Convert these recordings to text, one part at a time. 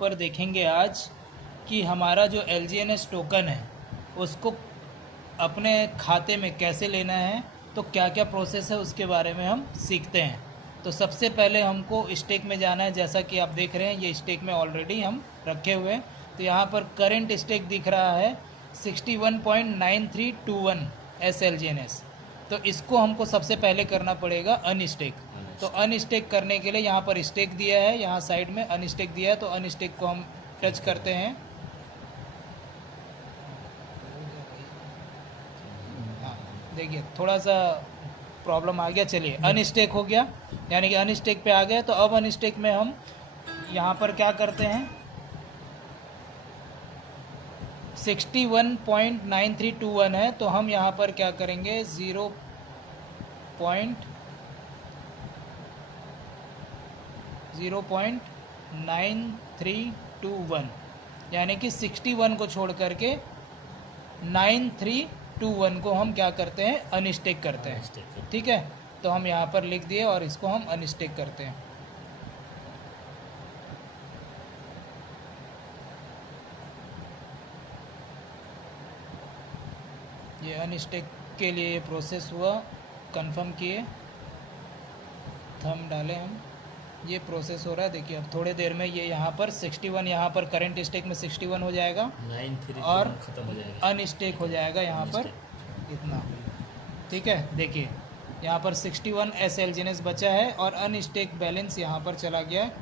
पर देखेंगे आज कि हमारा जो LGNS टोकन है उसको अपने खाते में कैसे लेना है, तो क्या क्या प्रोसेस है उसके बारे में हम सीखते हैं। तो सबसे पहले हमको स्टेक में जाना है। जैसा कि आप देख रहे हैं ये स्टेक में ऑलरेडी हम रखे हुए हैं। तो यहाँ पर करंट स्टेक दिख रहा है 61.9321 SLGNS। तो इसको हमको सबसे पहले करना पड़ेगा अनस्टेक। तो अनस्टेक करने के लिए यहाँ पर स्टेक दिया है, यहाँ साइड में अनस्टेक दिया है, तो अनस्टेक को हम टच करते हैं। हाँ देखिए थोड़ा सा प्रॉब्लम आ गया। चलिए अनस्टेक हो गया, यानी कि अनस्टेक पे आ गया। तो अब अनस्टेक में हम यहाँ पर क्या करते हैं, 61.9321 है, तो हम यहाँ पर क्या करेंगे 0.9321 यानी कि 61 को छोड़ करके 9321 को हम क्या करते हैं, अनस्टेक करते हैं। ठीक है, तो हम यहाँ पर लिख दिए और इसको हम अनस्टेक करते हैं। ये अनस्टेक के लिए ये प्रोसेस हुआ, कंफर्म किए, थंब डालें हम, ये प्रोसेस हो रहा है। देखिए अब थोड़े देर में ये यहाँ पर 61, यहाँ पर करंट स्टेक में 61 हो जाएगा और खत्म हो जाएगा, अनस्टेक हो जाएगा यहाँ पर इतना। ठीक है, देखिए यहाँ पर 61 SLGNS बचा है और अनस्टेक बैलेंस यहाँ पर चला गया है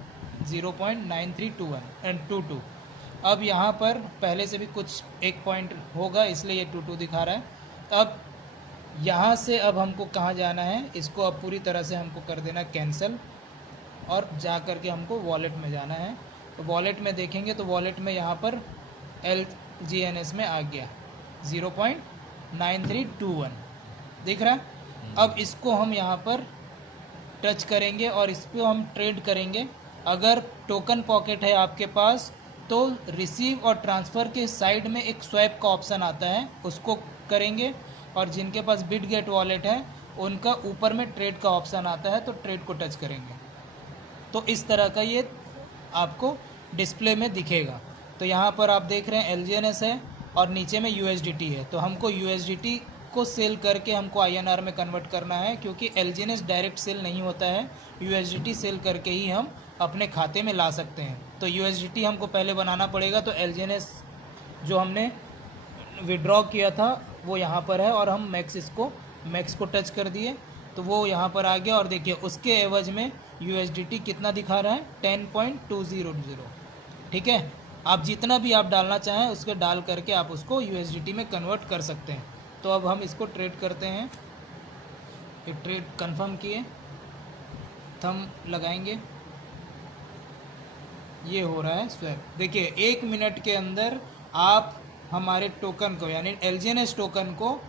0.9321 अब यहाँ पर पहले से भी कुछ एक पॉइंट होगा इसलिए ये 22 दिखा रहा है। अब यहाँ से अब हमको कहाँ जाना है, इसको अब पूरी तरह से हमको कर देना कैंसिल और जा कर के हमको वॉलेट में जाना है। तो वॉलेट में देखेंगे तो वॉलेट में यहाँ पर LGNS में आ गया 0.9321 दिख रहा है। अब इसको हम यहाँ पर टच करेंगे और इस पर हम ट्रेड करेंगे। अगर टोकन पॉकेट है आपके पास तो रिसीव और ट्रांसफ़र के साइड में एक स्वैप का ऑप्शन आता है, उसको करेंगे। और जिनके पास बिटगेट वॉलेट है उनका ऊपर में ट्रेड का ऑप्शन आता है, तो ट्रेड को टच करेंगे तो इस तरह का ये आपको डिस्प्ले में दिखेगा। तो यहाँ पर आप देख रहे हैं LGNS है और नीचे में USDT है। तो हमको USDT को सेल करके हमको INR में कन्वर्ट करना है, क्योंकि LGNS डायरेक्ट सेल नहीं होता है, USDT सेल करके ही हम अपने खाते में ला सकते हैं। तो USDT हमको पहले बनाना पड़ेगा। तो LGNS जो हमने विड्रॉ किया था वो यहाँ पर है और हम मैक्स को टच कर दिए तो वो यहाँ पर आ गया। और देखिए उसके एवज में USDT कितना दिखा रहा है, 10.200। ठीक है, आप जितना भी आप डालना चाहें उसके डाल करके आप उसको USDT में कन्वर्ट कर सकते हैं। तो अब हम इसको ट्रेड करते हैं। ये ट्रेड कंफर्म किए, थंब लगाएंगे, ये हो रहा है स्वैप। देखिए 1 मिनट के अंदर आप हमारे टोकन को यानी LGNS टोकन को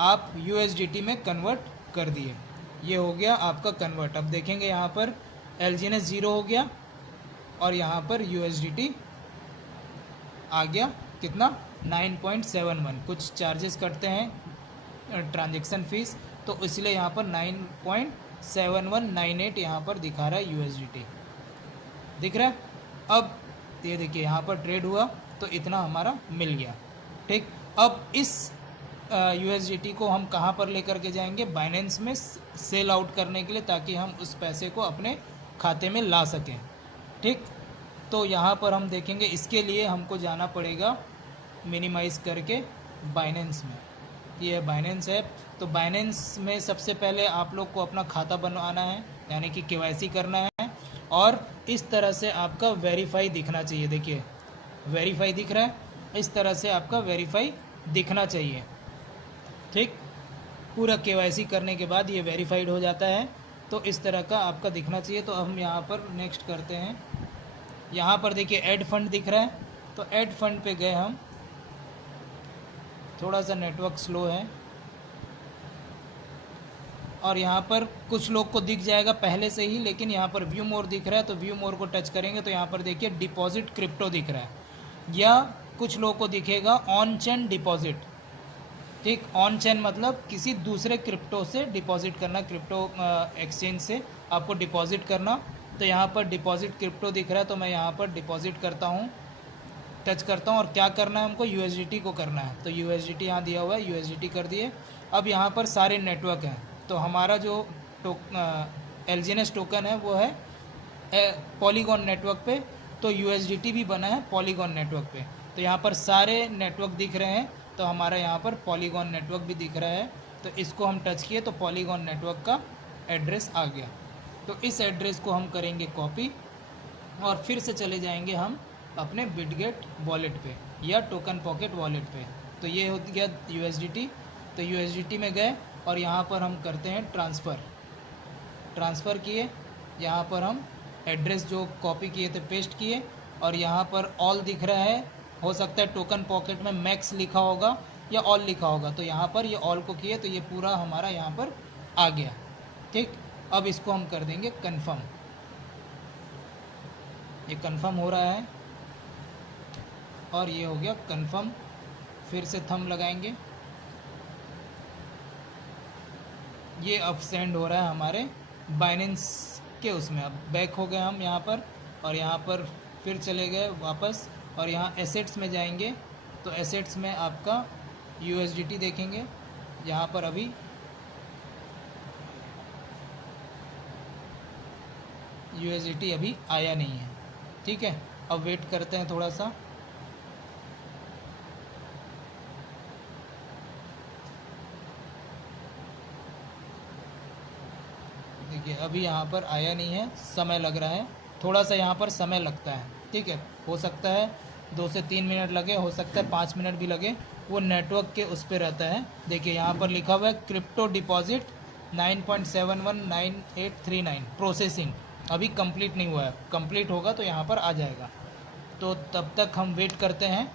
आप USDT में कन्वर्ट कर दिए। ये हो गया आपका कन्वर्ट। अब देखेंगे यहाँ पर LGNS 0 हो गया और यहाँ पर USDT आ गया कितना, 9.71। कुछ चार्जेस कटते हैं ट्रांजैक्शन फीस, तो इसलिए यहाँ पर 9.7198 यहाँ पर दिखा रहा है USDT दिख रहा है। अब ये देखिए यहाँ पर ट्रेड हुआ तो इतना हमारा मिल गया। ठीक, अब इस USDT को हम कहाँ पर लेकर के जाएंगे, बाइनेंस में सेल आउट करने के लिए, ताकि हम उस पैसे को अपने खाते में ला सकें। ठीक, तो यहाँ पर हम देखेंगे इसके लिए हमको जाना पड़ेगा मिनिमाइज़ करके बाइनेंस में। ये बाइनेंस है, तो बाइनेंस में सबसे पहले आप लोग को अपना खाता बनवाना है, यानी कि KYC करना है और इस तरह से आपका वेरीफाई दिखना चाहिए। देखिए वेरीफाई दिख रहा है, इस तरह से आपका वेरीफाई दिखना चाहिए। ठीक, पूरा KYC करने के बाद ये वेरीफाइड हो जाता है, तो इस तरह का आपका दिखना चाहिए। तो हम यहाँ पर नेक्स्ट करते हैं। यहाँ पर देखिए ऐड फंड दिख रहा है, तो ऐड फंड पे गए हम। थोड़ा सा नेटवर्क स्लो है और यहाँ पर कुछ लोग को दिख जाएगा पहले से ही, लेकिन यहाँ पर व्यू मोर दिख रहा है, तो व्यू मोर को टच करेंगे तो यहाँ पर देखिए डिपॉजिट क्रिप्टो दिख रहा है, या कुछ लोग को दिखेगा ऑन चेन डिपॉजिट। ठीक, ऑन चेन मतलब किसी दूसरे क्रिप्टो से डिपॉजिट करना, क्रिप्टो एक्सचेंज से आपको डिपॉजिट करना। तो यहाँ पर डिपॉजिट क्रिप्टो दिख रहा है, तो मैं यहाँ पर डिपॉजिट करता हूँ, टच करता हूँ। और क्या करना है हमको, USDT को करना है। तो USDT यहाँ दिया हुआ है, USDT कर दिए। अब यहाँ पर सारे नेटवर्क हैं, तो हमारा जो LGNS टोकन है वो है पॉलीगॉन नेटवर्क पे, तो USDT भी बना है पॉलीगॉन नेटवर्क पे। तो यहाँ पर सारे नेटवर्क दिख रहे हैं, तो हमारा यहाँ पर पॉलीगॉन नेटवर्क भी दिख रहा है। तो इसको हम टच किए तो पॉलीगॉन नेटवर्क का एड्रेस आ गया। तो इस एड्रेस को हम करेंगे कॉपी और फिर से चले जाएंगे हम अपने बिटगेट वॉलेट पे या टोकन पॉकेट वॉलेट पे। तो ये हो गया USDT। तो USDT में गए और यहाँ पर हम करते हैं ट्रांसफ़र किए। यहाँ पर हम एड्रेस जो कॉपी किए थे पेस्ट किए, और यहाँ पर ऑल दिख रहा है, हो सकता है टोकन पॉकेट में मैक्स लिखा होगा या ऑल लिखा होगा। तो यहाँ पर ये ऑल को किए तो ये पूरा हमारा यहाँ पर आ गया। ठीक, अब इसको हम कर देंगे कंफर्म। ये कंफर्म हो रहा है और ये हो गया कंफर्म। फिर से थंब लगाएंगे, ये अब सेंड हो रहा है हमारे बाइनेंस के उसमें। अब बैक हो गए हम यहाँ पर, और यहाँ पर फिर चले गए वापस, और यहाँ एसेट्स में जाएंगे। तो एसेट्स में आपका USDT देखेंगे, यहाँ पर अभी USDT अभी आया नहीं है। ठीक है, अब वेट करते हैं थोड़ा सा। देखिए अभी यहाँ पर आया नहीं है, समय लग रहा है, थोड़ा सा यहाँ पर समय लगता है। ठीक है, हो सकता है 2 से 3 मिनट लगे, हो सकता है 5 मिनट भी लगे, वो नेटवर्क के उस पर रहता है। देखिए यहाँ पर लिखा हुआ है क्रिप्टो डिपॉजिट 9.719839 प्रोसेसिंग, अभी कंप्लीट नहीं हुआ है, कंप्लीट होगा तो यहाँ पर आ जाएगा। तो तब तक हम वेट करते हैं।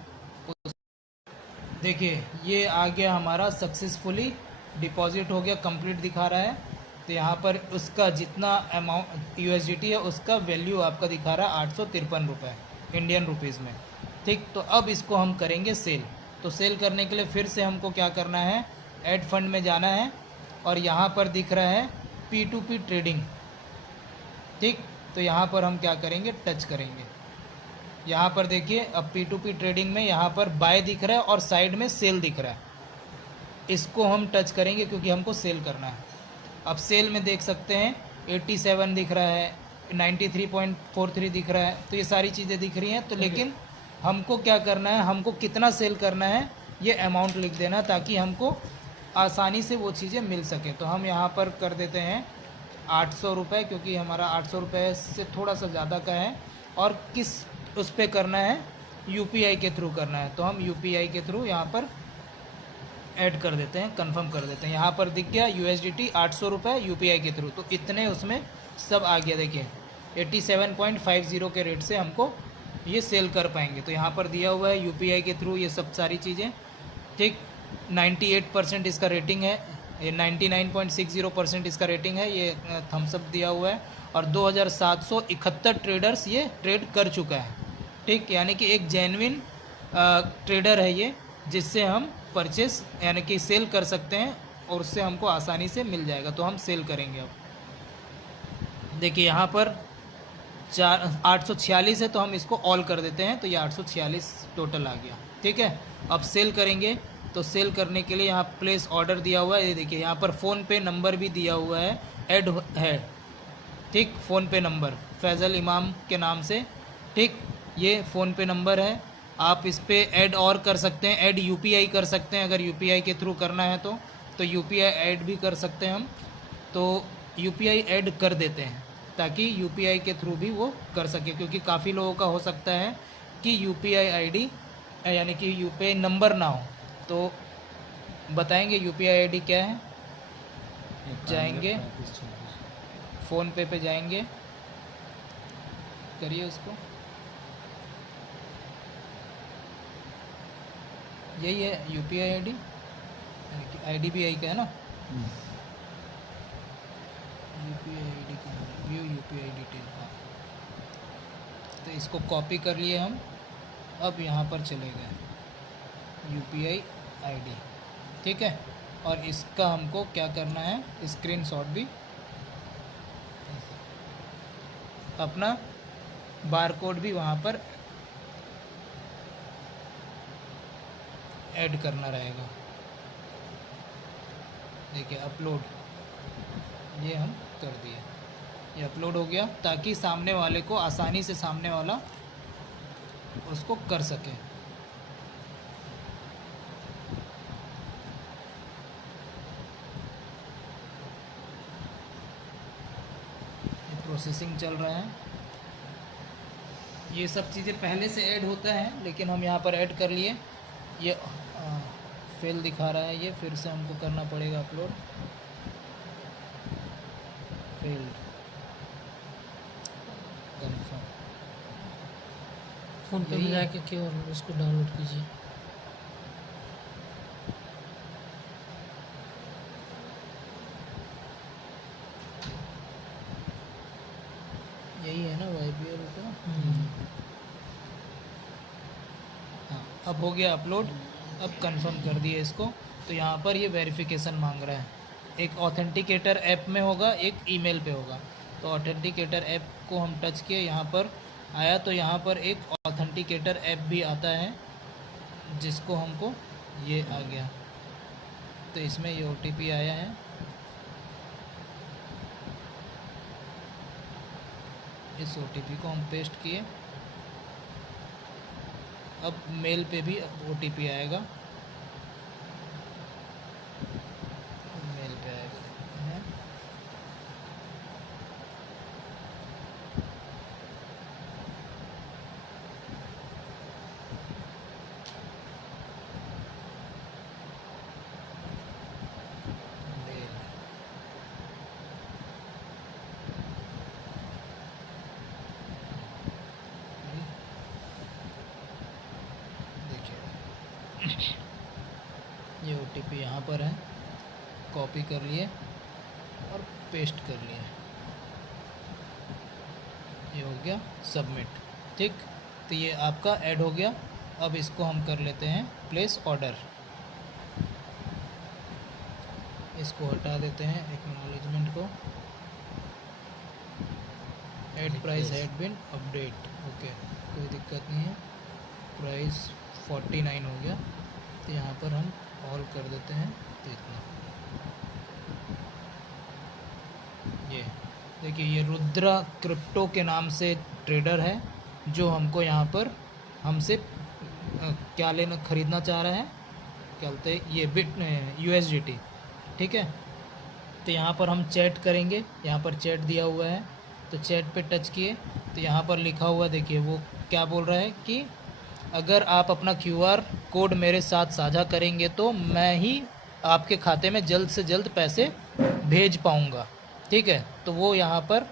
देखिए ये आ गया हमारा, सक्सेसफुली डिपॉजिट हो गया, कंप्लीट दिखा रहा है। तो यहाँ पर उसका जितना अमाउंट USDT है उसका वैल्यू आपका दिखा रहा है 853 रुपये इंडियन रुपीज़ में। ठीक, तो अब इसको हम करेंगे सेल। तो सेल करने के लिए फिर से हमको क्या करना है, ऐड फंड में जाना है, और यहाँ पर दिख रहा है P2P ट्रेडिंग। ठीक, तो यहाँ पर हम क्या करेंगे, टच करेंगे। यहाँ पर देखिए अब P2P ट्रेडिंग में यहाँ पर बाय दिख रहा है और साइड में सेल दिख रहा है। इसको हम टच करेंगे क्योंकि हमको सेल करना है। अब सेल में देख सकते हैं 87 दिख रहा है, 93.43 दिख रहा है, तो ये सारी चीज़ें दिख रही हैं। तो लेकिन हमको क्या करना है, हमको कितना सेल करना है ये अमाउंट लिख देना, ताकि हमको आसानी से वो चीज़ें मिल सके। तो हम यहाँ पर कर देते हैं 800 रुपये, क्योंकि हमारा 800 रुपये से थोड़ा सा ज़्यादा का है। और किस उस पर करना है, UPI के थ्रू करना है, तो हम UPI के थ्रू यहाँ पर ऐड कर देते हैं, कंफर्म कर देते हैं। यहाँ पर दिख गया USDT 800 रुपये UPI के थ्रू, तो इतने उसमें सब आ गया। देखिए 87.50 के रेट से हमको ये सेल कर पाएंगे। तो यहाँ पर दिया हुआ है UPI के थ्रू ये सब सारी चीज़ें। ठीक, 98% इसका रेटिंग है, ये 99.60% इसका रेटिंग है, ये थम्सअप दिया हुआ है। और 2771 ट्रेडर्स ये ट्रेड कर चुका है। ठीक, यानी कि एक जेन्युइन ट्रेडर है ये, जिससे हम परचेस यानी कि सेल कर सकते हैं, और उससे हमको आसानी से मिल जाएगा। तो हम सेल करेंगे। अब देखिए यहाँ पर 846 है, तो हम इसको ऑल कर देते हैं, तो ये 846 टोटल आ गया। ठीक है, अब सेल करेंगे। तो सेल करने के लिए यहाँ प्लेस ऑर्डर दिया हुआ है, ये देखिए यहाँ पर फ़ोनपे नंबर भी दिया हुआ है, ऐड है। ठीक, फ़ोनपे नंबर फैज़ल इमाम के नाम से। ठीक, ये फ़ोनपे नंबर है, आप इस पर ऐड और कर सकते हैं, ऐड UPI कर सकते हैं, अगर UPI के थ्रू करना है तो UPI ऐड भी कर सकते हैं हम। तो UPI ऐड कर देते हैं ताकि UPI के थ्रू भी वो कर सके, क्योंकि काफ़ी लोगों का हो सकता है कि UPI ID यानी कि UPI नंबर ना हो। तो बताएंगे UPI ID क्या है। जाएंगे फ़ोनपे पे जाएंगे, करिए उसको, यही है UPI ID, यानी कि IDBI का है ना। UPI ID का है, व्यू UPI डिटेल। हाँ, तो इसको कॉपी कर लिए हम। अब यहाँ पर चले गए UPI ID। ठीक है, और इसका हमको क्या करना है, स्क्रीनशॉट भी अपना बार कोड भी वहाँ पर ऐड करना रहेगा। देखिए अपलोड, ये हम कर दिए, ये अपलोड हो गया ताकि सामने वाले को आसानी से सामने वाला उसको कर सके। ये प्रोसेसिंग चल रहा है। ये सब चीज़ें पहले से ऐड होता है लेकिन हम यहाँ पर ऐड कर लिए। ये फेल दिखा रहा है, ये फिर से हमको करना पड़ेगा अपलोड। Failed, confirm. फ़ोन पे में जाके केवल उसको डाउनलोड कीजिए। यही है ना YBL का। हाँ, अब हो गया अपलोड। अब कंफर्म कर दिए इसको। तो यहाँ पर ये वेरिफिकेशन मांग रहा है। एक ऑथेंटिकेटर ऐप में होगा, एक ईमेल पे होगा। तो ऑथेंटिकेटर ऐप को हम टच किए, यहाँ पर आया तो यहाँ पर एक ऑथेंटिकेटर ऐप भी आता है जिसको हमको ये आ गया। तो इसमें ये OTP आया है। इस OTP को हम पेस्ट किए। अब मेल पे भी OTP आएगा। मेल पे आएगा, देखते हैं। मेल, देखिए ये OTP यहाँ पर है, कॉपी कर लिए और पेस्ट कर लिए। ये हो गया सबमिट। ठीक, तो ये आपका ऐड हो गया। अब इसको हम कर लेते हैं प्लेस ऑर्डर। इसको हटा देते हैं एक्नॉलेजमेंट को। Ad price had been update, okay, कोई दिक्कत नहीं है। प्राइस 49 हो गया। तो यहाँ पर हम ऑल कर देते हैं। तो इतना, ये देखिए, ये रुद्रा क्रिप्टो के नाम से ट्रेडर है जो हमको यहाँ पर हमसे क्या लेना ख़रीदना चाह रहा है, क्या बोलते हैं, ये बिट USDT। ठीक है, तो यहाँ पर हम चैट करेंगे। यहाँ पर चैट दिया हुआ है, तो चैट पे टच किए तो यहाँ पर लिखा हुआ, देखिए वो क्या बोल रहा है कि अगर आप अपना QR कोड मेरे साथ साझा करेंगे तो मैं ही आपके खाते में जल्द से जल्द पैसे भेज पाऊँगा। ठीक है, तो वो यहाँ पर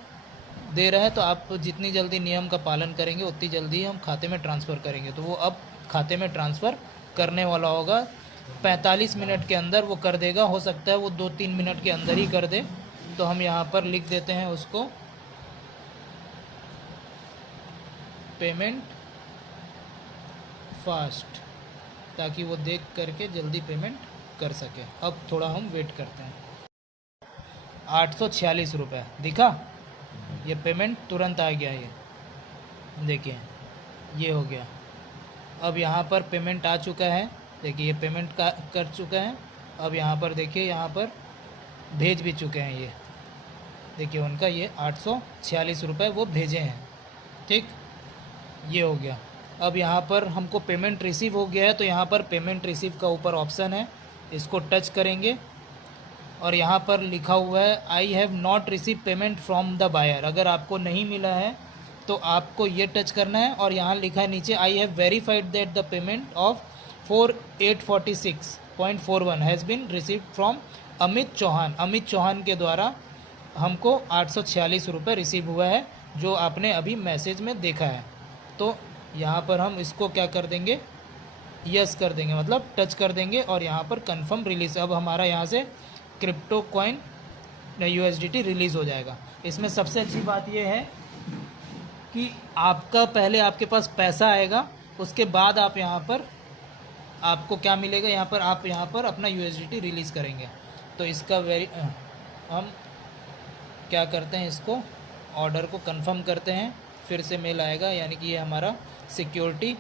दे रहा है। तो आप जितनी जल्दी नियम का पालन करेंगे उतनी जल्दी हम खाते में ट्रांसफ़र करेंगे। तो वो अब खाते में ट्रांसफ़र करने वाला होगा। 45 मिनट के अंदर वो कर देगा। हो सकता है वो 2-3 मिनट के अंदर ही कर दे। तो हम यहाँ पर लिख देते हैं उसको, पेमेंट फास्ट, ताकि वो देख करके जल्दी पेमेंट कर सके। अब थोड़ा हम वेट करते हैं। 846 रुपये दिखा, ये पेमेंट तुरंत आ गया। ये देखिए, ये हो गया। अब यहाँ पर पेमेंट आ चुका है। देखिए, ये पेमेंट का कर चुका है। अब यहाँ पर देखिए, यहाँ पर भेज भी चुके हैं। ये देखिए, उनका ये 846 रुपये वो भेजे हैं। ठीक, ये हो गया। अब यहाँ पर हमको पेमेंट रिसीव हो गया है। तो यहाँ पर पेमेंट रिसीव का ऊपर ऑप्शन है, इसको टच करेंगे और यहाँ पर लिखा हुआ है I have not receive payment from the buyer. अगर आपको नहीं मिला है तो आपको ये टच करना है और यहाँ लिखा है नीचे I have verified that the payment of 4846.41 has been receive from Amit Chauhan. Amit Chauhan के द्वारा हमको 846 रुपये रिसीव हुआ है, जो आपने अभी मैसेज में देखा है। तो यहाँ पर हम इसको क्या कर देंगे, यस कर देंगे, मतलब टच कर देंगे और यहाँ पर कंफर्म रिलीज़। अब हमारा यहाँ से क्रिप्टो कॉइन USDT रिलीज़ हो जाएगा। इसमें सबसे अच्छी बात यह है कि आपका पहले आपके पास पैसा आएगा, उसके बाद आप यहाँ पर आपको क्या मिलेगा, यहाँ पर आप यहाँ पर अपना USDT रिलीज़ करेंगे। तो इसका हम क्या करते हैं, इसको ऑर्डर को कंफर्म करते हैं, फिर से मेल आएगा, यानी कि ये हमारा सिक्योरिटी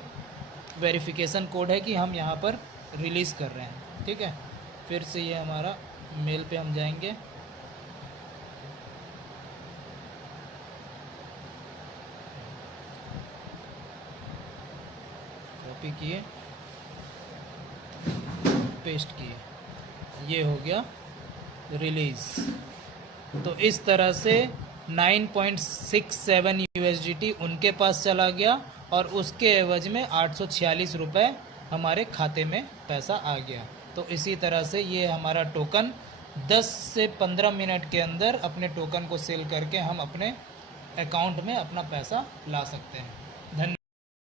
वेरिफिकेशन कोड है कि हम यहाँ पर रिलीज़ कर रहे हैं। ठीक है, फिर से ये हमारा मेल पे हम जाएंगे, कॉपी किए, पेस्ट किए, ये हो गया रिलीज़। तो इस तरह से 9.67 USDT उनके पास चला गया और उसके एवज में 846 रुपये हमारे खाते में पैसा आ गया। तो इसी तरह से ये हमारा टोकन 10 से 15 मिनट के अंदर अपने टोकन को सेल करके हम अपने अकाउंट में अपना पैसा ला सकते हैं।